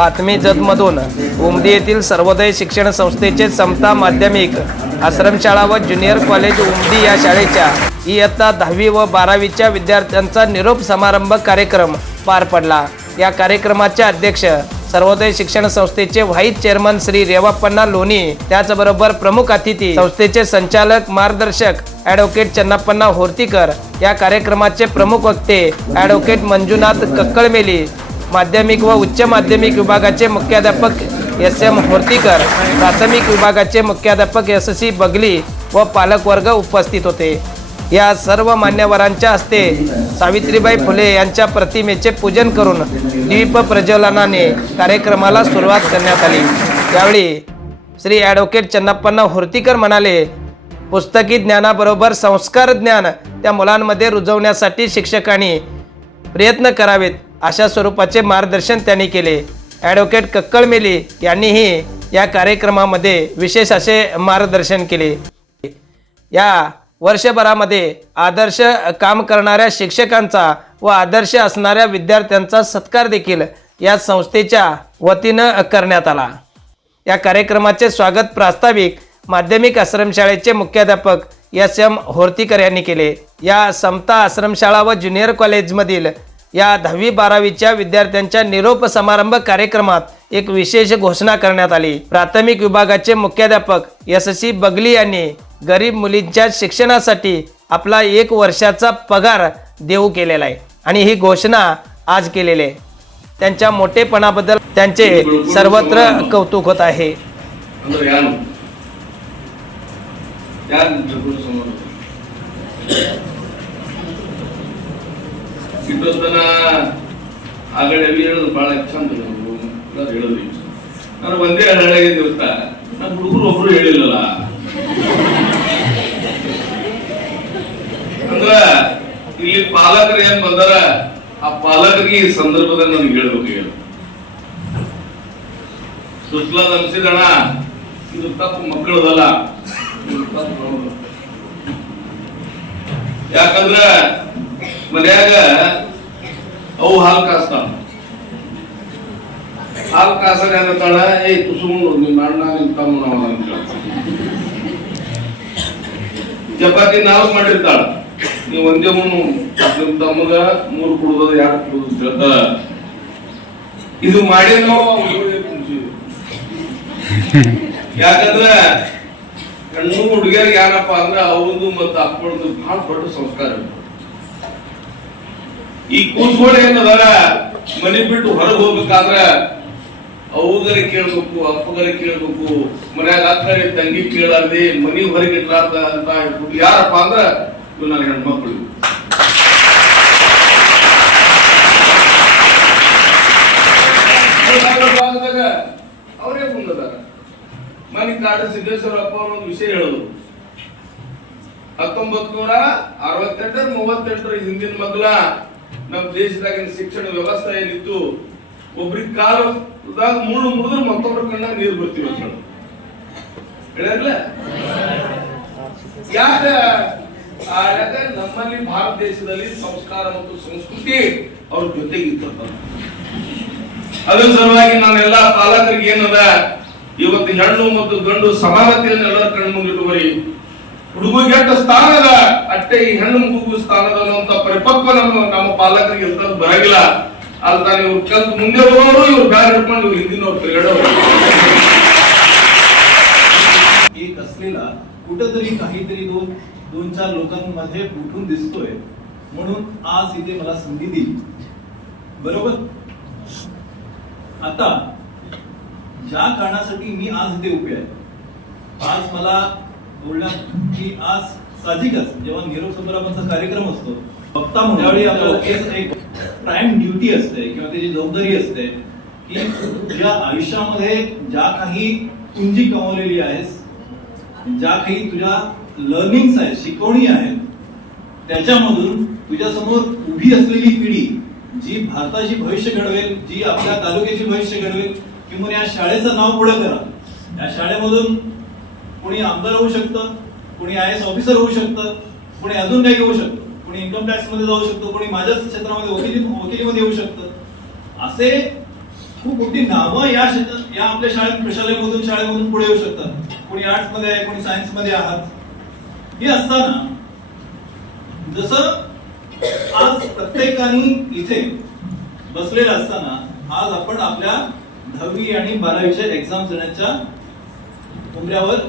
बातमी जतमधून. उमदी येथील सर्वोदय शिक्षण संस्थेचे समता माध्यमिक आश्रमशाळा व ज्युनियर कॉलेज उमदी या शाळेच्या इयत्ता दहावी व बारावीच्या विद्यार्थ्यांचा निरोप समारंभ कार्यक्रम पार पडला. या कार्यक्रमाचे अध्यक्ष सर्वोदय शिक्षण संस्थेचे व्हाईस चेअरमन श्री रेवाप्पन्ना लोणी त्याचबरोबर प्रमुख अतिथी संस्थेचे संचालक मार्गदर्शक ॲडव्होकेट चन्नाप्पन्ना होर्तीकर या कार्यक्रमाचे प्रमुख वक्ते ॲडव्होकेट मंजुनाथ कक्कळमेली माध्यमिक व उच्च माध्यमिक विभागाचे मुख्याध्यापक एस एम होर्तीकर प्राथमिक विभागाचे मुख्याध्यापक एस सी बगली व पालकवर्ग उपस्थित होते. या सर्व मान्यवरांच्या हस्ते सावित्रीबाई फुले यांच्या प्रतिमेचे पूजन करून दीप प्रज्वलनाने कार्यक्रमाला सुरुवात करण्यात आली. यावेळी श्री ॲडव्होकेट चन्नप्पण्णा होर्तीकर म्हणाले पुस्तकी ज्ञानाबरोबर संस्कार ज्ञान त्या मुलांमध्ये रुजवण्यासाठी शिक्षकांनी प्रयत्न करावेत. अशा स्वरूपाचे मार्गदर्शन त्यांनी केले. ॲडव्होकेट कक्कळमेली यांनीही या कार्यक्रमामध्ये विशेष असे मार्गदर्शन केले. या वर्षभरामध्ये आदर्श काम करणाऱ्या शिक्षकांचा व आदर्श असणाऱ्या विद्यार्थ्यांचा सत्कार देखील या संस्थेच्या वतीनं करण्यात आला. या कार्यक्रमाचे स्वागत प्रास्ताविक माध्यमिक आश्रमशाळेचे मुख्याध्यापक एस एम होर्तीकर यांनी केले. या समता आश्रमशाळा व ज्युनियर कॉलेजमधील या दहावी बारावीच्या विद्यार्थ्यांच्या निरोप समारंभ कार्यक्रमात एक विशेष घोषणा करण्यात आली. प्राथमिक विभागाचे मुख्याध्यापक एस. सी. बगली यांनी गरीब मुलींच्या शिक्षणासाठी आपला एक वर्षाचा पगार देऊ केलेला आहे आणि ही घोषणा आज केलेली आहे. त्यांच्या मोठेपणाबद्दल त्यांचे सर्वत्र कौतुक होत आहे. ಆಗಡೆ ಅವಿ ಹೇಳೋದು ಬಹಳ ಚಂದ ಹೇಳಿದ್ರಿ ನಾನು ಒಂದೇ ಹಳ್ಳಿ ದಿವಸ ನಮ್ಮ ಹುಡುಗರು ಒಬ್ರು ಹೇಳಿಲ್ಲಲ್ಲ. ಅಂದ್ರ, ಇಲ್ಲಿ ಪಾಲಕರು ಏನ್ ಬಂದಾರ, ಆ ಪಾಲಕರಿಗೆ ಈ ಸಂದರ್ಭದಲ್ಲಿ ನಮ್ಗೆ ಹೇಳ್ಬೇಕು ಹೇಳ. ಸುಸ್ಲಾ ಅನ್ಸಿದಣ ಇದು ತಪ್ಪು ಮಕ್ಕಳದಲ್ಲ. ಯಾಕಂದ್ರ, ಮನ್ಯಾಗ ಅವು ಹಾಲು ಕಾಸ್ತಾವ ಹಾಲು ಕಾಸನ ಏನಂತಾಳ ಏ ಕುಸುಮುಂಡು ನಿಮ್ಮ ಅಣ್ಣ ನಿಮ್ಮ ತಮ್ಮ ನಾವು ಅಂತ. ಚಪಾತಿ ನಾವು ಮಾಡಿರ್ತಾಳ ನೀವು ಒಂದೇ ಮುನ್ನು ನಿಮ್ಮ ತಮ್ಮಗ ಮೂರು ಕುಡ್ದದ, ಯಾರು ಕುಡ್ದು ಹೇಳ್ತಾಳ ಇದು ಮಾಡಿ ಯಾಕಂದ್ರ ಹೆಣ್ಣು ಹುಡುಗಿಯರಿಗೆ ಏನಪ್ಪಾ ಅಂದ್ರೆ ಅವ್ರದ್ದು ಮತ್ತು ಅಪ್ಪಳದು ಬಹಳ ದೊಡ್ಡ ಸಂಸ್ಕಾರ ಇರ್ತದೆ. ಈ ಕೂಸ್ಗಳು ಏನದಾರ ಮನೆ ಬಿಟ್ಟು ಹೊರಗೆ ಹೋಗ್ಬೇಕಾದ್ರ ಅವುಗರಿ ಕೇಳ್ಬೇಕು, ಅಪ್ಪಗರಿ ಕೇಳ್ಬೇಕು, ಮನ್ಯಾಗ ಅಕ್ಕರಿ ತಂಗಿ ಕೇಳಾರ್ದಿ ಮನಿ ಹೊರಗೆ ಇಟ್ಲಾರ್ದ ಅಂತ ಹೇಳ್ಬಿಟ್ಟು ಯಾರಪ್ಪ ಅಂದ್ರ ಇವ್ ನನ್ನ ಹೆಣ್ಮಕ್ಳು. ಅವರೇ ಮುಂದದಾರ. ಮನಿ ಕಾಡ ಸಿದ್ದೇಶ್ವರಪ್ಪ ಅವ್ರ ಒಂದು ವಿಷಯ ಹೇಳೋದು. ಹತ್ತೊಂಬತ್ ನೂರ ಅರವತ್ತೆಂಟರ ಮೂವತ್ತೆಂಟರ ಹಿಂದಿನ ಮಗ್ಲ ನಮ್ಮ ದೇಶದಾಗಿನ ಶಿಕ್ಷಣ ವ್ಯವಸ್ಥೆ ಏನಿತ್ತು, ಒಬ್ರಿಗೆ ಕಾಲದಾಗ ಮುಳ್ಳು ಮುರಿದ್ರೆ ಮತ್ತೊಬ್ರ ಕಣ್ಣ ನೀರು ಬರ್ತೀವಿ ಅಂತ ಆ ನಮ್ಮಲ್ಲಿ ಭಾರತ ದೇಶದಲ್ಲಿ ಸಂಸ್ಕಾರ ಮತ್ತು ಸಂಸ್ಕೃತಿ ಅವ್ರ ಜೊತೆಗೆ ಇರ್ತದ ಅದ್ರ ಸಲುವಾಗಿ ನಾನೆಲ್ಲ ಪಾಲಕರಿಗೆ ಏನದ ಇವತ್ತು ಹೆಣ್ಣು ಮತ್ತು ಗಂಡು ಸಮಾನತೆಯನ್ನು ಎಲ್ಲರ ಕಣ್ಣು ಮುಂದಿಟ್ಟುವರಿ ಹುಡುಗಿಗೆ ಎಷ್ಟು ಸ್ಥಾನ ಅದ ಅಷ್ಟೇ ಈ ಹೆಣ್ಣು ಮಗುಗೂ ಸ್ಥಾನ ಅದ ಅನ್ನುವಂತ ಪರಿಪಕ್ವ ನಮ್ಮ ನಮ್ಮ ಪಾಲಕರಿಗೆ ಇರ್ತದ ಬರಂಗಿಲ್ಲ ಅಲ್ದ ಇವ್ರು ಕಲ್ತು ಮುಂದೆ ಹೋಗೋರು ಇವ್ರು ಬ್ಯಾಗ್ ಹಿಡ್ಕೊಂಡು ಇವ್ರು ಹಿಂದಿನವ್ರು ತಿರುಗಾಡೋರು एक असलेला कुठंतरी काहीतरी दोन दोन चार लोकांमध्ये उठून दिसतोय म्हणून आज इथे मला संधी दिली बरोबर आता ज्या कारणासाठी मी आज इथे उभे आहे आज मला बोलला की आज साहजिकच जेव्हा निरोप समारंभाचा कार्यक्रम असतो बघता म्हणून त्यावेळी आपल्याला एक प्राईम ड्युटी असते किंवा त्याची जबाबदारी असते की तुझ्या आयुष्यामध्ये ज्या काही पुंजी कमावलेली आहेस ज्या काही तुझ्या लर्निंग्स आहेत शिकवणी आहेत त्याच्यामधून तुझ्या समोर उभी असलेली पिढी जी भारताची भविष्य घडवेल जी आपल्या तालुक्याची भविष्य घडवेल किंवा या शाळेचं नाव पुढे करा. या शाळेमधून कोणी आमदार होऊ शकतं कोणी आय एस ऑफिसर होऊ शकतं कोणी अजून काही होऊ शकतं. कोणी इन्कम टॅक्समध्ये जाऊ शकतो कोणी माझ्याच क्षेत्रामध्ये वकिली वकिलीमध्ये येऊ शकतं. असे खूप मोठी नावं या क्षेत्रात या आपल्या शाळेत प्रशालेमधून शाळेमधून पुढे येऊ शकतात. कोणी आर्ट्समध्ये आहे कोणी सायन्समध्ये आहात. हे असताना जसं आज प्रत्येकाने इथे बसलेलं असताना आज आपण आपल्या दहावी आणि बारावीच्या एक्झाम देण्याच्या उमऱ्यावर